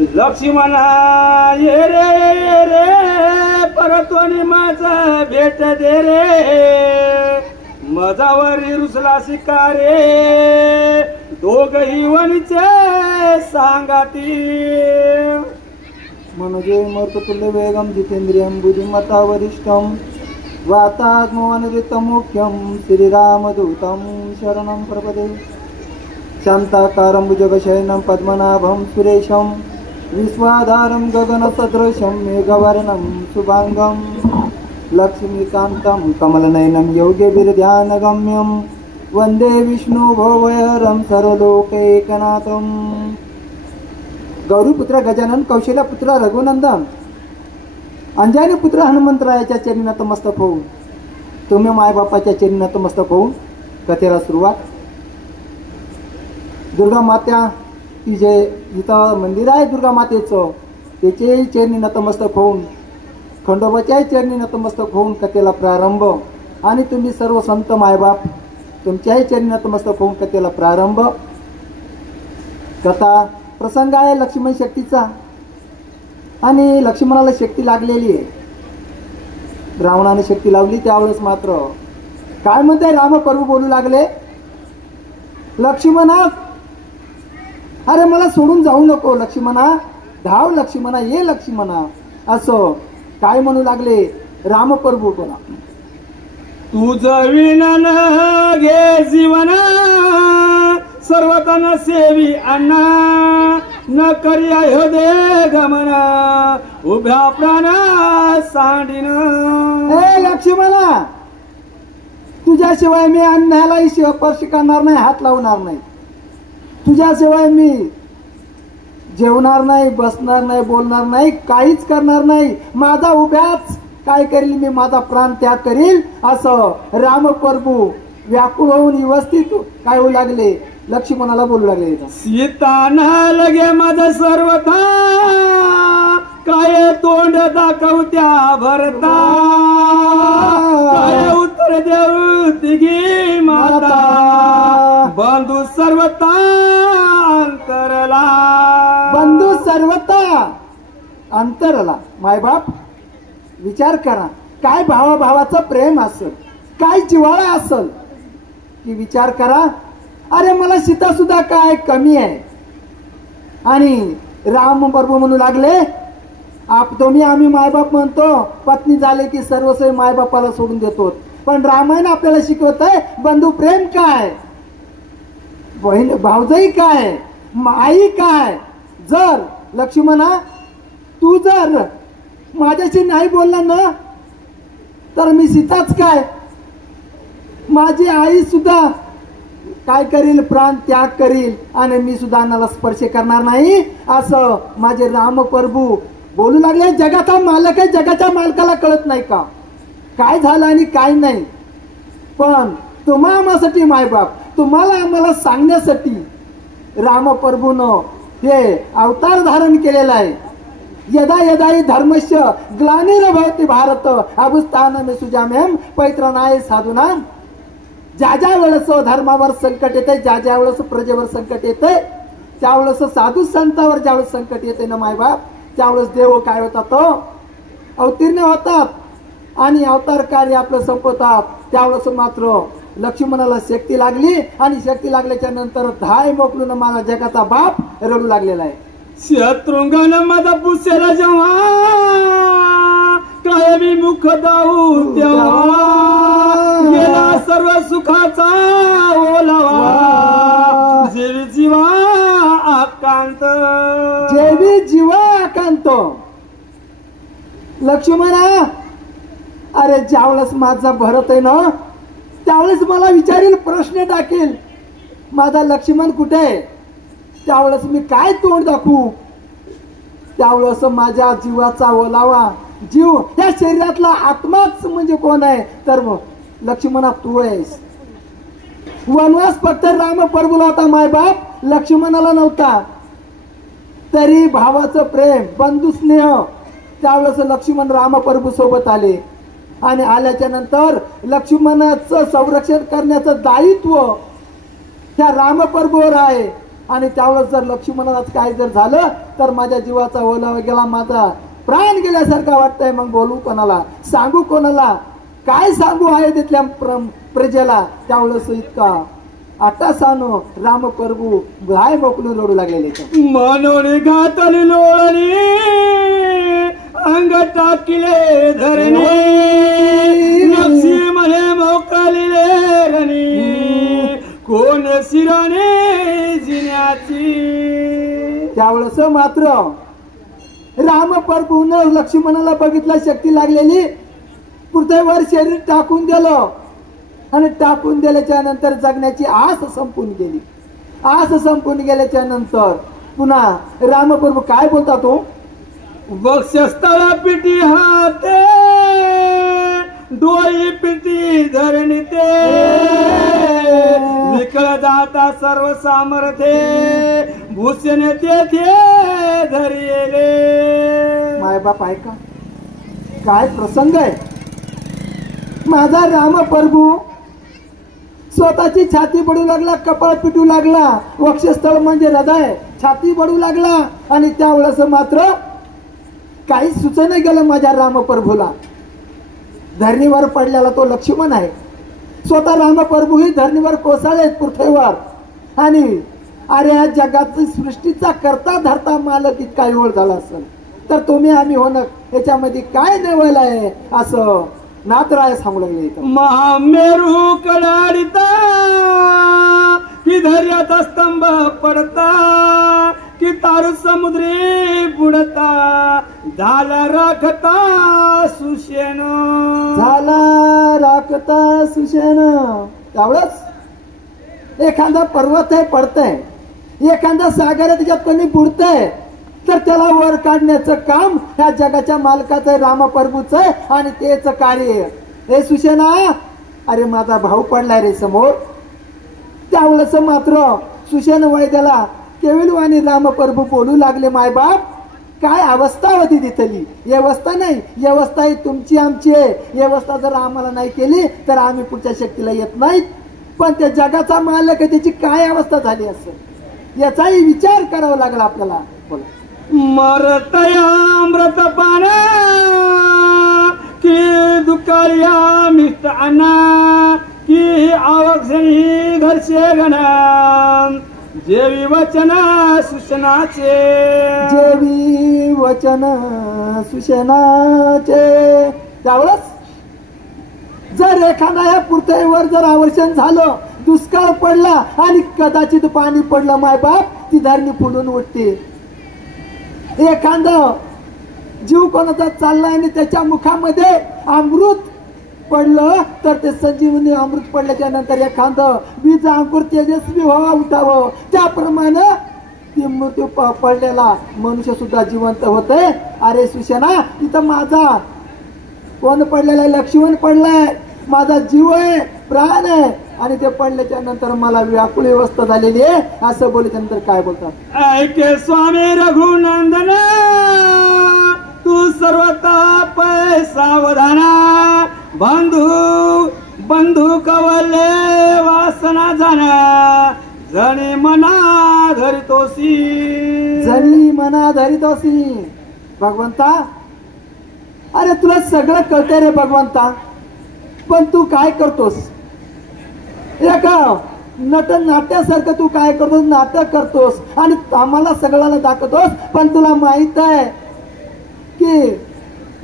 लक्ष्मणा ये रे परतोनी माझा भेट दे रे मजावरी रुसला शिकारे दोघही वणीचे सांगाती मनोजे मर्ततुल्य वेगम जितेंद्रियं बुद्धिमता वरिष्ठम वातात्मवनरितमुख्यं श्रीरामदूतं शरणं प्रपदे शान्ताकारं भुजगशयनं पद्मनाभं सुरेशं विश्वाधारं गगनसदृशं मेघवर्णं शुभांगं लक्ष्मीकान्तं कमलनयनं योगीभिर्ध्यानगम्यं वन्दे विष्णुभोवरं सर्वलोकैकनाथं गौरीपुत्र गजानन कौशल्यपुत्र रघुनंदन अंजनी पुत्र हनुमंतरायाच्या चरणी नतमस्तक होऊन तुम्ही मायबापाच्या चरणी नतमस्तक होऊन कथेला सुरुवात. दुर्गा माता ती जे इथं मंदिर आहे दुर्गा मातेचं त्याच्याही चरणी नतमस्तक होऊन खंडोबाच्याही चरणी नतमस्तक होऊन कथेला प्रारंभ आणि तुम्ही सर्व संत मायबाप तुमच्याही चरणी नतमस्तक होऊन कथेला प्रारंभ. कथा प्रसंग आहे लक्ष्मण शक्तीचा आणि लक्ष्मणाला शक्ती लागलेली आहे. रावणाने शक्ती लावली त्यावेळेस मात्र काय म्हणते रामप्रभू बोलू लागले लक्ष्मणा अरे मला सोडून जाऊ नको लक्ष्मणा धाव लक्ष्मणा ये लक्ष्मणा असं काय म्हणू लागले रामप्रभू कोणा तुझं विनन घे जीवन सर्वतन सेवी अण्णा न करिया हृदय गमना उभ्या प्राणा सांडीन. हे लक्ष्मणा तुझ्याशिवाय मी अन्नालाही स्पर्श करणार नाही हात लावणार नाही. तुझ्याशिवाय मी जेवणार नाही बसणार नाही बोलणार नाही काहीच करणार नाही. माझा उभ्याच काय करील मी माझा प्राण त्याग करील असं रामप्रभू व्याकुळ होऊन व्यवस्थित काय होऊ लागले लक्ष्मणाला बोलू लागले. सीता ना लगे माझं सर्वथा काय तोंड दाखवत्या भरता काय उत्तर देऊ तिघी माता बंधू सर्वता अंतरला बंधू सर्वता अंतरला. मायबाप विचार करा काय भावाभावाचं प्रेम असेल काय जिव्हाळा असेल की विचार करा. अरे मला सीता सुद्धा काय कमी आहे आणि राम प्रभू म्हणू लागले तुम्ही आम्ही मायबाप म्हणतो पत्नी झाले की सर्वस्व मायबापाला सोडून देतो पण रामायण आपल्याला शिकवत आहे बंधू प्रेम काय बहीण भावजाई काय आई काय. जर लक्ष्मणा तू जर माझ्याशी नाही बोलला ना तर मी सीताच काय माझी आई सुद्धा काय करील प्राण त्याग करील आणि मी सुद्धा अन्नाला स्पर्श करणार नाही असं माझे रामप्रभू बोलू लागले. जगाचा मालक आहे जगाच्या मालकाला कळत नाही का काय झालं आणि काय नाही. पण तुम्हा आम्हासाठी मायबाप तुम्हाला आम्हाला सांगण्यासाठी रामप्रभूनं हे अवतार धारण केलेला आहे. यदा यदा हि धर्मस्य ग्लानिर्भवति भारत अभुस्थानम सुजाम्यहं पैत्रणाय साधूनाम. ज्या ज्या वेळेस धर्मावर संकट येते ज्या ज्या वेळेस प्रजेवर संकट येते त्यावेळेस साधू संतावर ज्यावेळेस संकट येते ना मायबाप त्यावेळेस देव काय होतात तो अवतीर्ण होतात आणि अवतार कार्य आपलं संपवतात. त्यावेळेस मात्र लक्ष्मणाला शक्ती लागली आणि शक्ती लागल्याच्या नंतर धाय मोकलून मला जगाचा बाप रडू लागलेला आहे. शत्रुंगन माझा पुसेला जेव्हा काय मी मुख दाऊ तेव्हा गेला सर्व सुखाचा ओलावा जेवी जीवा आकांत जेवी जीवा आकांत. लक्ष्मणा अरे ज्यावेळेस माझा भरत आहे ना त्यावेळेस मला विचारील प्रश्न टाकेल माझा लक्ष्मण कुठे आहे त्यावेळेस मी काय तोंड दाखवू. त्यावेळेस माझ्या जीवाचा ओलावा जीव या शरीरातला आत्माच म्हणजे कोण आहे तर लक्ष्मणा तू आहेस. वनवास फक्त रामप्रभूला होता मायबाप लक्ष्मणाला नव्हता. तरी भावाचं प्रेम बंधू स्नेह त्यावेळेस लक्ष्मण रामप्रभू सोबत आले आणि आल्याच्या नंतर लक्ष्मणाचं संरक्षण करण्याचं दायित्व त्या रामप्रभूवर आहे आणि त्यावेळेस जर लक्ष्मणाला काय जर झालं तर माझ्या जीवाचा ओलावा गेला, माझा प्राण गेल्यासारखा वाटतंय. मग बोलू कोणाला, सांगू कोणाला, काय सांगू आहे तिथल्या प्रजेला. त्यावेळेस इतका आटासानो राम प्रभू गाय मोकलून रडू लागलेले. म्हणून घातली लोळणी अंग टाकिले धरणे, नक्षी म्हणे मोकलिले रणी, कोण शिराने जिन्याची. त्यावेळेस मात्र राम प्रभून लक्ष्मणाला बघितला, शक्ती लागलेली, पृथ्वीवर शरीर टाकून दिलं आणि टाकून दिल्याच्या नंतर जगण्याची आस संपून गेली. आस संपून गेल्याच्या नंतर पुन्हा रामप्रभू काय बोलता तो, वक्षस्थळ पिटी हाते डोळी पिटी धरणी ते, विकळ जाता सर्व सामर्थ्ये भूषण तेथे धरिले. मायबाप ऐका काय प्रसंग आहे. माझा रामप्रभू स्वतःची छाती पडू लागला, कपाळ पिटू लागला, वक्षस्थळ म्हणजे हृदय, छाती पडू लागला. आणि त्यावेळेस मात्र काही सुचना गेलं माझ्या रामप्रभूला. धरणीवर पडलेला तो लक्ष्मण आहे, स्वतः रामप्रभूही धरणीवर कोसळले पृथ्वीवर. आणि अरे या जगाची सृष्टीचा करता धरता मालक इतका वेळ झाला असेल तर तुम्ही आम्ही होणं याच्यामध्ये काय नेवल आहे असं नातराय सांगू लागले. महामेरू कडाडिता कि धैर्याचा स्तंभ पडता, कि तारू समुद्री बुडता, झाला राखता सुशेन, झाला राखता सुशेन. त्यावेळेस एखादा पर्वत आहे पडतंय, एखादा सागर आहे त्याच्यात कोणी बुडतंय तर त्याला वर काढण्याचं काम ह्या जगाच्या मालकाचं रामप्रभूचं आहे. आणि तेच कार्य हे सुशेना, अरे माझा भाऊ पडलाय रे समोर. त्यावेळेस मात्र सुशेन वैद्याला केवळ आणि रामप्रभू बोलू लागले, मायबाप काय अवस्था होती तिथली. व्यवस्था नाही, व्यवस्था ही तुमची आमची आहे. व्यवस्था जर आम्हाला नाही केली तर आम्ही पुढच्या शक्तीला येत नाहीत. पण त्या जगाचा मालक आहे त्याची काय अवस्था झाली असेल याचाही विचार करावा लागला आपल्याला. बोला. मरतया अमृत पाना की दुकारिया मिष्टाना, की आवक्षणी घरचे गणा, जेवी वचन सुशनाचे, जेवी वचन सुशनाचे. त्यावेळेस जर एखादा या पृथ्वीवर जर आवर्षण झालं, दुष्काळ पडला आणि कदाचित पाणी पडलं, मायबाप ती धरणी फुलून उठते. एखादा जीव कोणाचा चाललाय आणि त्याच्या मुखामध्ये अमृत पडलं तर ते संजीवनी अमृत पडल्याच्या नंतर एखादं बीज अंकुर तेजस्वी व्हावा उठावं, त्याप्रमाणे ती मृत्यू पडलेला मनुष्य सुद्धा जिवंत होते. अरे सुशेना, इथं माझा कोण पडलेला आहे, लक्ष्मण पडलाय, माझा जीव आहे, प्राण आहे, आणि ते पडल्याच्या नंतर मला व्याकुळ अवस्था झालेली आहे असं बोलल्याच्या नंतर काय बोलतात, ऐके स्वामी रघुनंदन तू सर्वता पै सावधाना, बंधू बंधू कवले वासना जाना, जणी मना धरितोसी, जणी मना धरितोसी. भगवंता, अरे तुला सगळं कळतंय रे भगवंता, पण तू काय करतोस? एका नट नाट्यासारखं तू काय करतोस, नाटक करतोस आणि आम्हाला सगळ्याला दाखवतोस. पण तुला माहित आहे की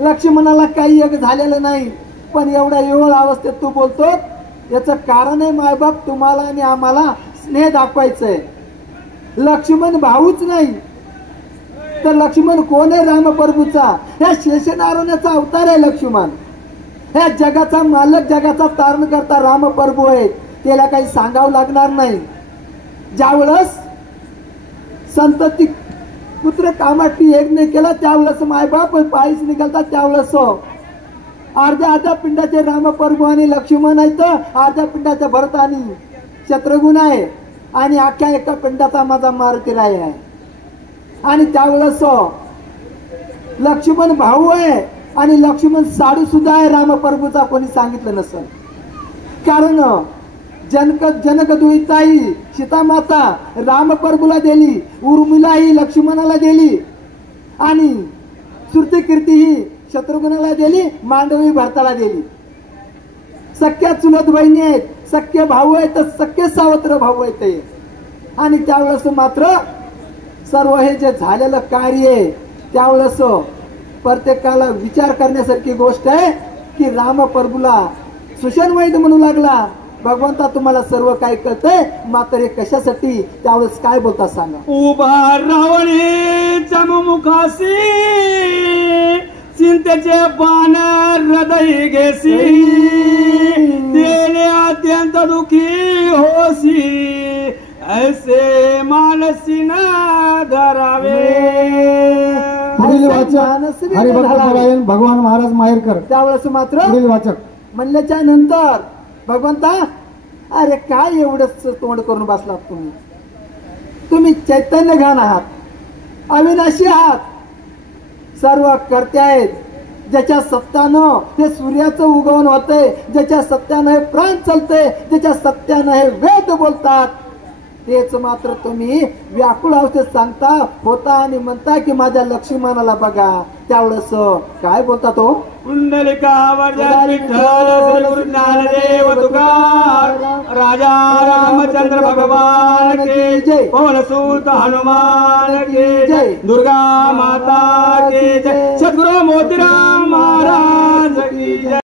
लक्ष्मणाला काही एक झालेलं नाही, पण एवढ्या एवढ अवस्थेत तू बोलतो. याचं कारण आहे मायबाप, तुम्हाला आणि आम्हाला स्नेह दाखवायचंय. लक्ष्मण भाऊच नाही तर लक्ष्मण कोण आहे? रामप्रभूचा, या शेषनारायणाचा अवतार आहे लक्ष्मण. ह्या जगाचा मालक, जगाचा तारण करता रामप्रभू आहे. त्याला काही सांगावं लागणार नाही. ज्यावेळेस संतती पुत्र कामाठी यज्ञ केला त्यावेळेस मायबाप पायीच निघालतात. त्यावेळेस अर्ध्या पिंडाचे रामप्रभू आणि लक्ष्मण आहेत, अर्ध्या पिंडाचे भरत आणि शत्रुघ्न आहे, आणि अख्ख्या एका पिंडाचा माझा मारुतीराय आहे. आणि त्यावेळेस लक्ष्मण भाऊ आहे आणि लक्ष्मण साडू सुद्धा आहे रामप्रभूचा, कोणी सांगितलं नसेल. कारण जनकदुईताई सीतामाता रामप्रभूला दिली, उर्मिला ही लक्ष्मणाला दिली आणि श्रुती कीर्ती ही शत्रुघ्नाला दिली, मांडवी भरताला दिली. सख्या चुलत बहिणी आहेत, सख्य भाऊ आहेत, सख्य सावत्र भाऊ आहेत. आणि त्यावेळेस मात्र सर्व हे जे झालेलं कार्य आहे त्यावेळेस प्रत्येकाला विचार करण्यासारखी गोष्ट आहे की रामप्रभूला सुषेणवैद्य म्हणू लागला, भगवंता तुम्हाला सर्व काय कळतंय, मात्र हे कशासाठी, त्यावेळेस काय बोलता सांगा. उभा रावणीच्या मुखासी चिंतेचे पान हृदय घेसी, तेने अत्यंत दुखी होसी, ऐसे मानसी न धरावे. पुढील वाचक हरिभक्त परायण भगवान महाराज माहेरकर. त्यावेळेस मात्र पुढील वाचक म्हणल्याच्या नंतर भगवंता, अरे काय एवढंच तोंड करून बसलात तुम्ही, तुम्ही चैतन्य घाण आहात, अविनाशी आहात, सर्व कर्ते आहेत, ज्याच्या सत्यानं हे सूर्याचं उगवण होतंय, ज्याच्या सत्यानं हे प्राण चालतंय, ज्याच्या सत्यानं हे वेद बोलतात, तेच मात्र तुम्ही व्याकुळ अवस्थेत सांगता होता आणि म्हणता की माझ्या लक्ष्मणाला बघा. त्यावेळेस काय बोलता तो, कुंडलिकावर विठ्ठल ज्ञानदेव तुकार, राजा रामचंद्र भगवान की जय, पवनसूत हनुमान की जय, दुर्गा माता की जय, सद्गुरु मोतीराम महाराज की जय.